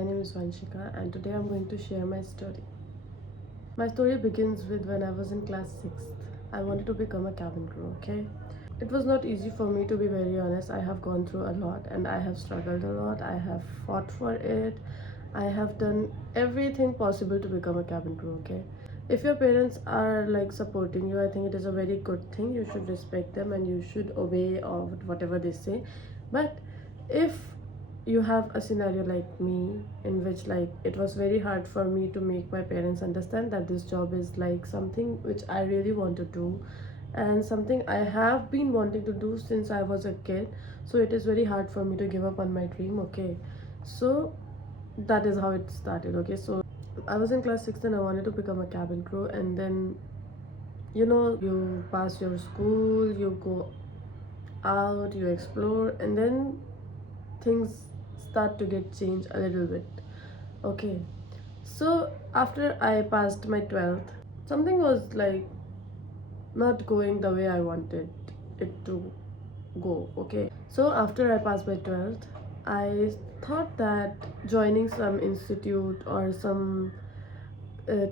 my name is Vanshika and today I'm going to share my story. My story begins with when I was in class 6th. I wanted to become a cabin crew, okay? It was not easy for me, to be very honest. I have gone through a lot and I have struggled a lot. I have fought for it. I have done everything possible to become a cabin crew, okay? If your parents are like supporting you, I think it is a very good thing. You should respect them and you should obey of whatever they say. But if you have a scenario like me in which like it was very hard for me to make my parents understand that this job is like something which I really want to do and something I have been wanting to do since I was a kid, so it is very hard for me to give up on my dream, okay? So that is how it started, okay? So I was in class 6 and I wanted to become a cabin crew, and then you pass your school, you go out, you explore, and then things start to get changed a little bit, okay? So after I passed my 12th, something was like not going the way I wanted it to go, okay? So after I passed my 12th, I thought that joining some institute or some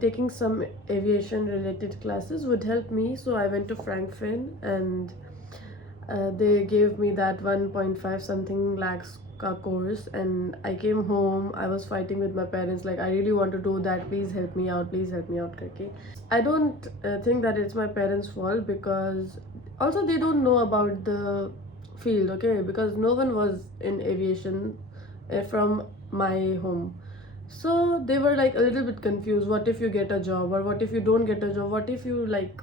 taking some aviation related classes would help me. So I went to Frankfurt and they gave me that 1.5 something lakhs ka course, and I came home. I was fighting with my parents like, I really want to do that, please help me out, please help me out karke. I don't think that it's my parents fault, because also they don't know about the field, okay? Because no one was in aviation from my home, so they were like a little bit confused. What if you get a job, or what if you don't get a job? What if you like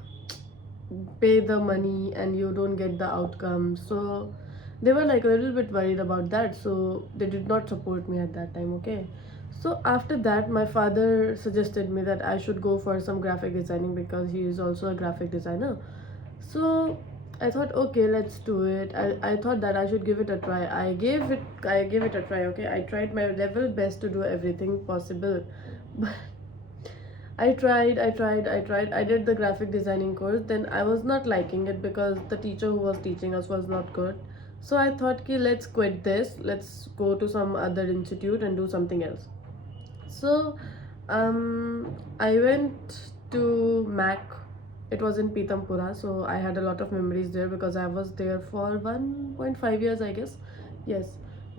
pay the money and you don't get the outcome? So they were like a little bit worried about that, so they did not support me at that time, okay? So after that, my father suggested me that I should go for some graphic designing because he is also a graphic designer. So I thought, okay, let's do it. I thought that I should give it a try. I gave it a try, okay? I tried my level best to do everything possible. But I did the graphic designing course. Then I was not liking it because the teacher who was teaching us was not good. So I thought, okay, let's quit this. Let's go to some other institute and do something else. So I went to Mac. It was in Pitampura, so I had a lot of memories there because I was there for 1.5 years, I guess. Yes,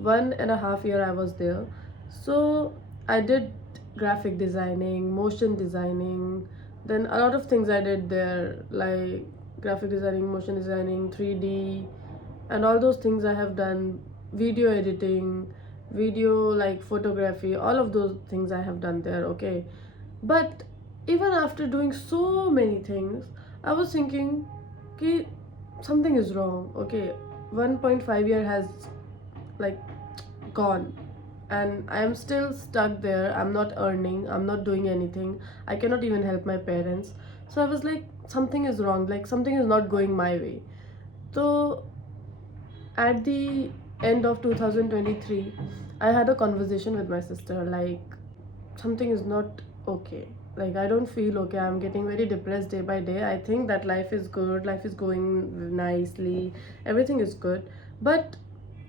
1.5 year I was there. So I did graphic designing, motion designing, then a lot of things I did there, like graphic designing, motion designing, 3D, and all those things I have done. Video editing, video like photography, all of those things I have done there, okay? But even after doing so many things, I was thinking, okay, something is wrong, okay? 1.5 year has like gone and I am still stuck there. I'm not earning, I'm not doing anything, I cannot even help my parents. So I was like, something is wrong, like something is not going my way. So at the end of 2023, I had a conversation with my sister like, something is not okay, like I don't feel okay, I'm getting very depressed day by day. I think that life is good, life is going nicely, everything is good, but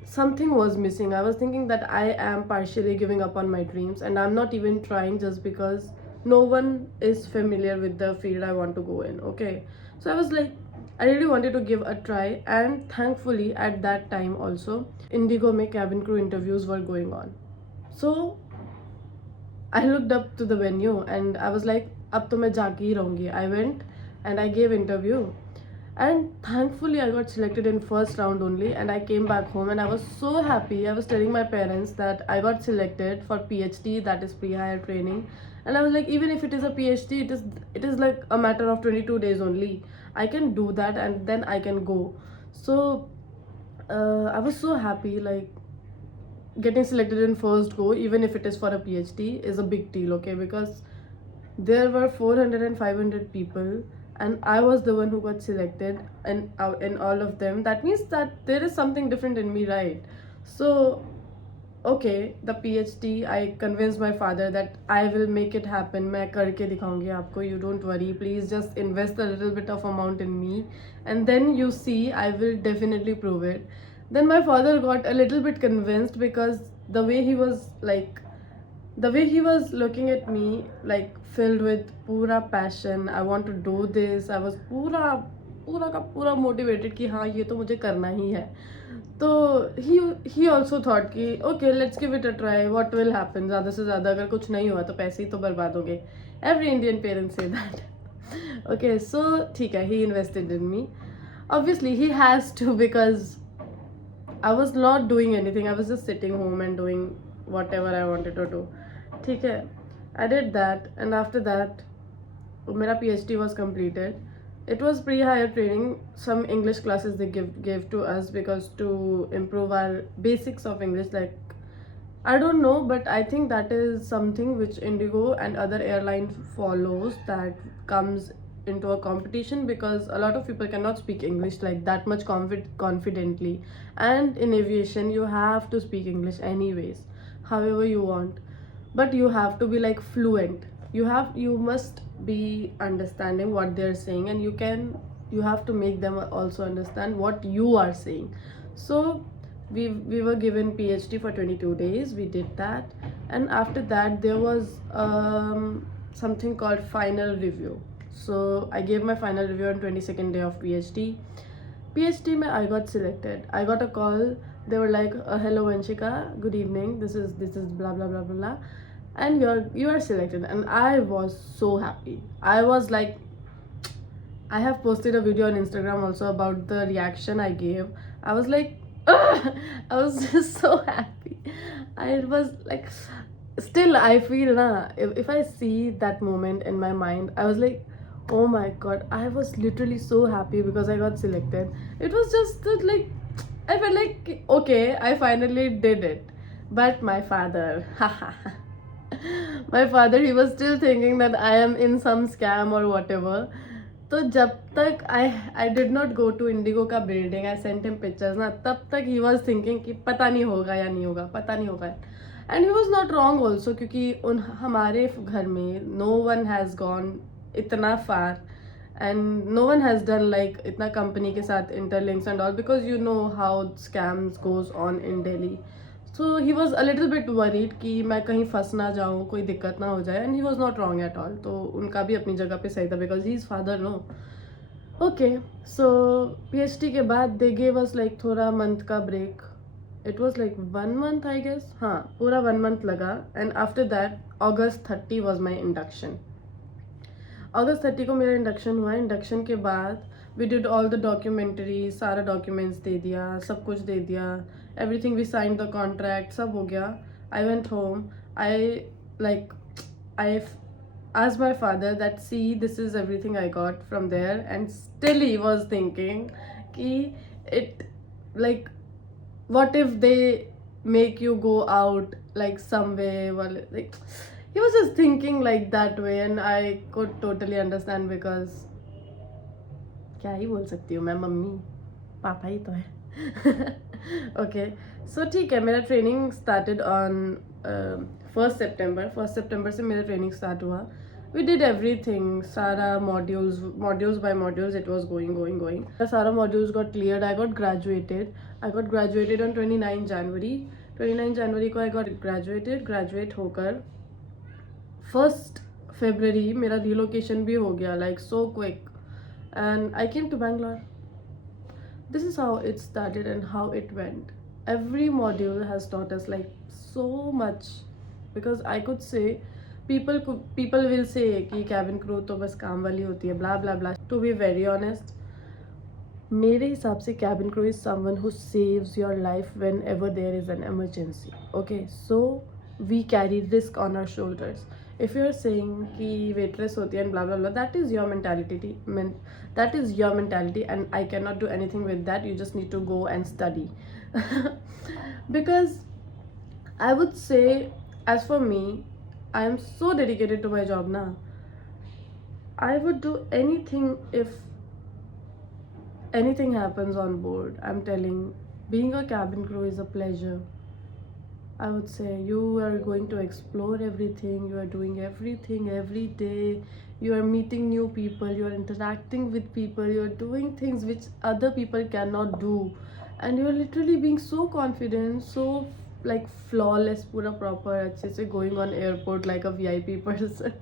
something was missing. I was thinking that I am partially giving up on my dreams and I'm not even trying just because no one is familiar with the field I want to go in, okay? So I was like, I really wanted to give a try, and thankfully at that time also Indigo mein cabin crew interviews were going on. So I looked up to the venue and I was like, ab to main jaake hi rahungi. I went and I gave interview, and thankfully I got selected in first round only, and I came back home and I was so happy. I was telling my parents that I got selected for PhD, that is pre-hire training, and I was like, even if it is a PhD, it is like a matter of 22 days only. I can do that and then I can go. So I was so happy, like getting selected in first go, even if it is for a PhD, is a big deal, okay? Because there were 400 and 500 people and I was the one who got selected, and in all of them, that means that there is something different in me, right? So okay, the PhD, I convinced my father that I will make it happen, मैं करके दिखाऊंगी आपको, you don't worry, please just invest a little bit of amount in me and then you see, I will definitely prove it. Then my father got a little bit convinced because the way he was like The way he was looking at me, like filled with pura passion, I want to do this, I was पूरा का पूरा motivated कि हाँ ये तो मुझे करना ही है. तो he also thought कि okay let's give it a try, what will happen, ज़्यादा से ज़्यादा अगर कुछ नहीं हुआ तो पैसे ही तो बर्बाद हो गए. Every Indian parent say that. Okay, so ठीक है, he invested in me. Obviously he has to, because I was not doing anything. I was just sitting home and doing whatever I wanted to do. ठीक है, I did that, and after that मेरा PhD was completed. It was pre-hire training. Some English classes they gave to us because to improve our basics of English. Like I don't know, but I think that is something which Indigo and other airline follows, that comes into a competition, because a lot of people cannot speak English like that much confidently. And in aviation, you have to speak English anyways, however you want. But you have to be like fluent. You must be understanding what they're saying, and you have to make them also understand what you are saying. So we were given PhD for 22 days. We did that, and after that there was something called final review. So I gave my final review on 22nd day of PhD mein I got selected. I got a call. They were like, hello Vanshika, good evening, this is blah blah blah blah, and you are selected. And I was so happy. I was like, I have posted a video on Instagram also about the reaction I gave. I was like, I was just so happy. I was like, still I feel if I see that moment in my mind, I was like, oh my god, I was literally so happy because I got selected. It was just that, like, I felt like okay, I finally did it. But my father, my father, he was still thinking that I am in some scam or whatever. तो जब तक I did not go to Indigo का building, I sent him pictures ना, तब तक he was thinking कि पता नहीं होगा या नहीं होगा, पता नहीं होगा. And he was not wrong also, क्योंकि हमारे घर में no one has gone इतना far, and no one has done like इतना company के साथ interlinks and all, because you know how scams goes on in Delhi. So he was a little bit worried कि मैं कहीं फंस ना जाऊँ, कोई दिक्कत ना हो जाए. And he was not wrong at all. तो उनका भी अपनी जगह पे सही था, because he is father, no. Okay, so PhD के बाद they gave us like थोड़ा month का break. It was like 1 month I guess. हाँ, पूरा 1 month लगा. And after that August 30 was my induction. August 30 को मेरा induction हुआ. Induction के बाद we did all the documentaries, सारा documents दे दिया, सब कुछ दे दिया. Everything, we signed the contract, सब हो गया. I went home. I asked my father that, see, this is everything I got from there, and still he was thinking कि it, like, what if they make you go out like somewhere, well, like he was just thinking like that way. And I could totally understand, because क्या ही बोल सकती हूँ मैं, mummy papa ही तो है. Okay, so ठीक है, मेरा training started on 1st September से मेरा ट्रेनिंग स्टार्ट हुआ. We did everything, सारा modules by modules, it was going. सारा modules got cleared. I got graduated on 29 January. 29 January को I got graduate होकर 1st February मेरा relocation भी हो गया, like so quick, and I came to Bangalore. This is how it started and how it went. Every module has taught us like so much, because I could say people will say कि cabin crew तो बस काम वाली होती है, blah blah blah. To be very honest, मेरे हिसाब से cabin crew is someone who saves your life whenever there is an emergency. Okay, so we carry risk on our shoulders. If you're saying कि waitress होती है and blah blah blah, that is your mentality, and I cannot do anything with that. You just need to go and study. Because I would say, as for me, I am so dedicated to my job now. I would do anything if anything happens on board. I'm telling, being a cabin crew is a pleasure. I would say you are going to explore everything, you are doing everything every day, you are meeting new people, you are interacting with people, you are doing things which other people cannot do, and you are literally being so confident, so like flawless, pura proper, अच्छे से going on airport like a VIP person.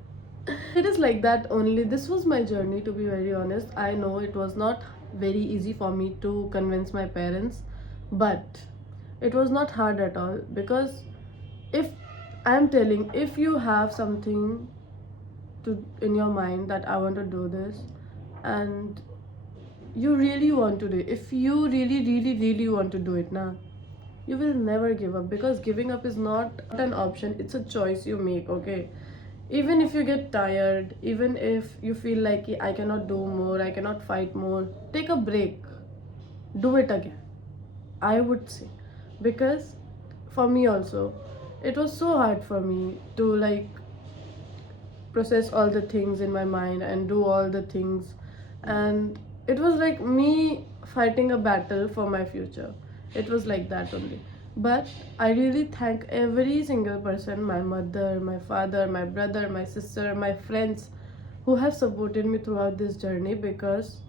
It is like that only. This was my journey, to be very honest. I know it was not very easy for me to convince my parents, but it was not hard at all, because if I'm telling, if you have something to in your mind that I want to do this, and you really want to do it, if you really want to do it now, you will never give up, because giving up is not an option, it's a choice you make. Okay, even if you get tired, even if you feel like I cannot do more, I cannot fight more, take a break, do it again, I would say. Because for me also, it was so hard for me to like process all the things in my mind and do all the things, and it was like me fighting a battle for my future. It was like that only. But I really thank every single person, my mother, my father, my brother, my sister, my friends, who have supported me throughout this journey, because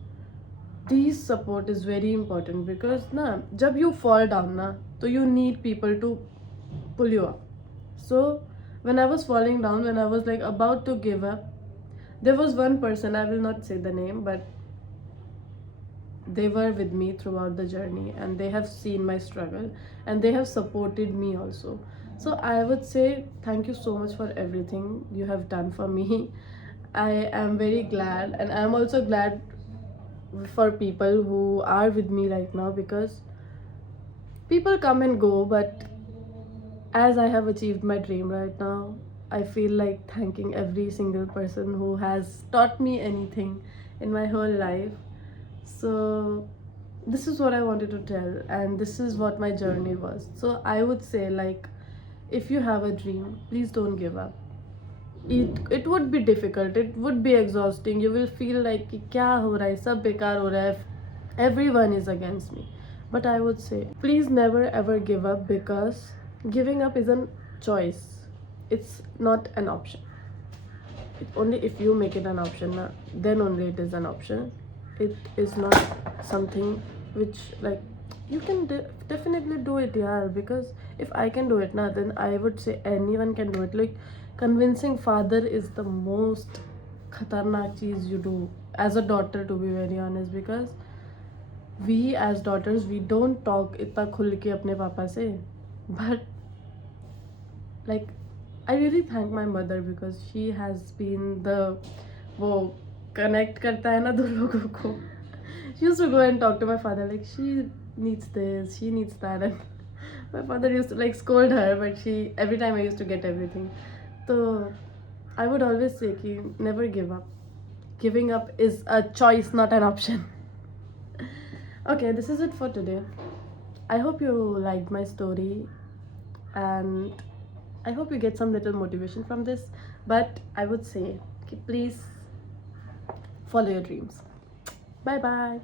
these support is very important. Because na, jab you fall down na, so you need people to pull you up. So when I was falling down, when I was like about to give up, there was one person, I will not say the name, but they were with me throughout the journey, and they have seen my struggle, and they have supported me also. So I would say thank you so much for everything you have done for me. I am very glad, and I'm also glad for people who are with me right now, because people come and go, but as I have achieved my dream right now, I feel like thanking every single person who has taught me anything in my whole life. So this is what I wanted to tell, and this is what my journey was. So I would say, like, if you have a dream, please don't give up. It would be difficult, it would be exhausting, you will feel like कि क्या हो रहा है, सब बेकार हो रहा है, everyone is against me. But I would say, please never ever give up, because giving up is a choice, it's not an option. Only if you make it an option, then only it is an option. It is not something which, like, you can definitely do it, yeah. Because if I can do it now, then I would say anyone can do it. Like, convincing father is the most khatarnak cheez you do as a daughter, to be very honest. Because we as daughters, we don't talk itna khul ke apne papa se. But like, I really thank my mother, because she has been the वो connect करता है ना दो लोगों को. She used to go and talk to my father, like, she needs this, she needs that, and my father used to like scold her, but she, every time I used to get everything. So I would always say कि never give up. Giving up is a choice, not an option. Okay, this is it for today. I hope you liked my story, and I hope you get some little motivation from this. But I would say, okay, please follow your dreams. Bye bye.